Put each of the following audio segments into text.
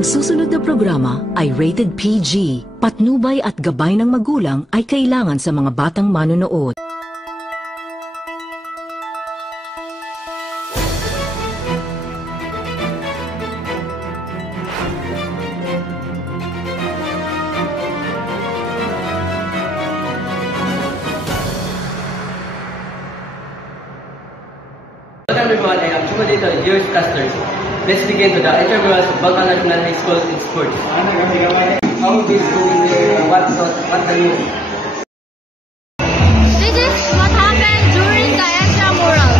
Ang susunod na programa ay rated PG. Patnubay at gabay ng magulang ay kailangan sa mga batang manonood. Welcome everyone, I am Chumodito, Years Casters. Let's begin to the interviews of Bangka National High School in sports. How is going there? What the news? This is what happened during the extramural.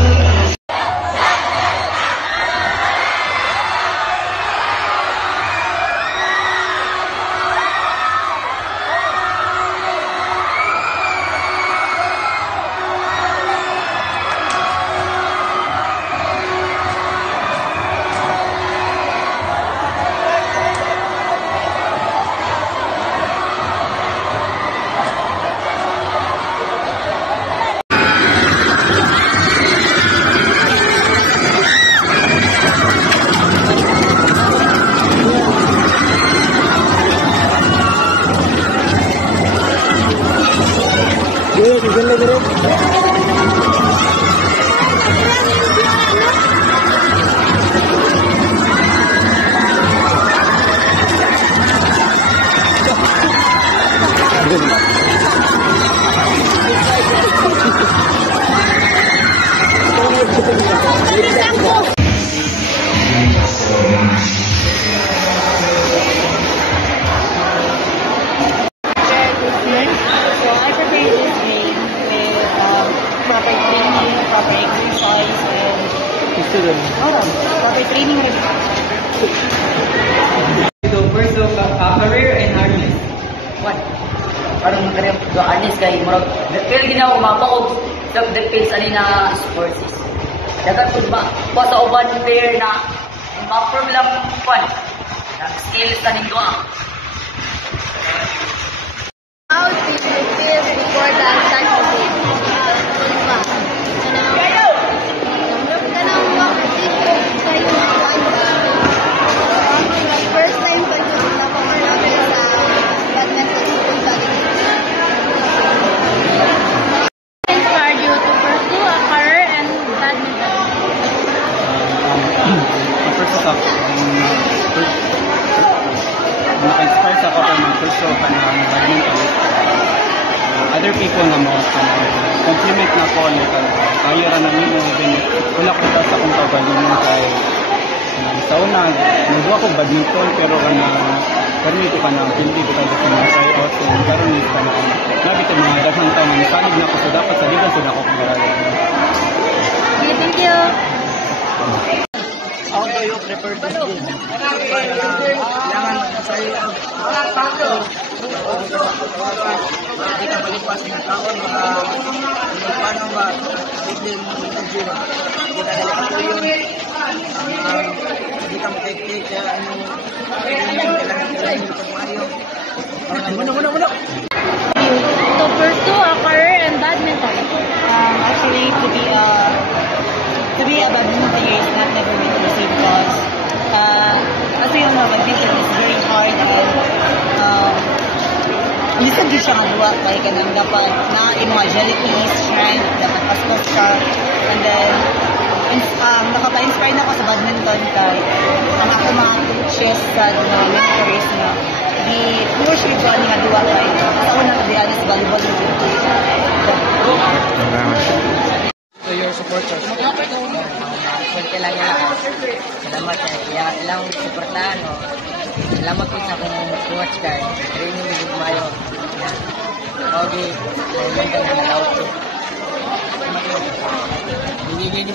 Proper training. To pursue a career in harness. What? Parang makaream do anis kay murag pero ginawa mapaog sa depends ani na sports. Dagat pud ba sa uban player na ma-problem fun. Skills kaning duha. How do you feel before the start of the game? First time ko ito na namin sa badminton school dati. Inspired you to pursue a career in badminton? First off, naka-inspire sa ako para mag-pursue ka ng badminton. Other people na mo, compliment na ko, kaya rin namin mo, wala ko sa akong kaugalingon kay sa una, nagawa ko badminton, pero karami ko ka na, hindi ko tayo sa mga sayot, karami ko ka na, nabi ko mga daghang taon, nasalig na ako, so dapat sa liga, so na ako kagaralan. Okay, thank you. How do you prepare this game? Kailangan magsasayo ang hindi ka palipas ng taon paano ba biglang interview hindi ka dali ako yun hindi ka makikik muna To pursue a career in badminton? Actually, to be a badminton player is not never meant to receive because as you know, badminton is very hard and minsan di siya nga kaya ka nang dapat na yung mga agility, strength, dapat pasok siya and then nakapa-inspire na ako sa badminton kay ang ako mga coaches sa mentors na di push ko ani nga duwa kay sa una to be honest volleyball to your supporters. Kailangan salamat sa ilang suportahan o salamat po sa akong coach kay training ni Mayo. Okay, ganda na nalaw ko. Hindi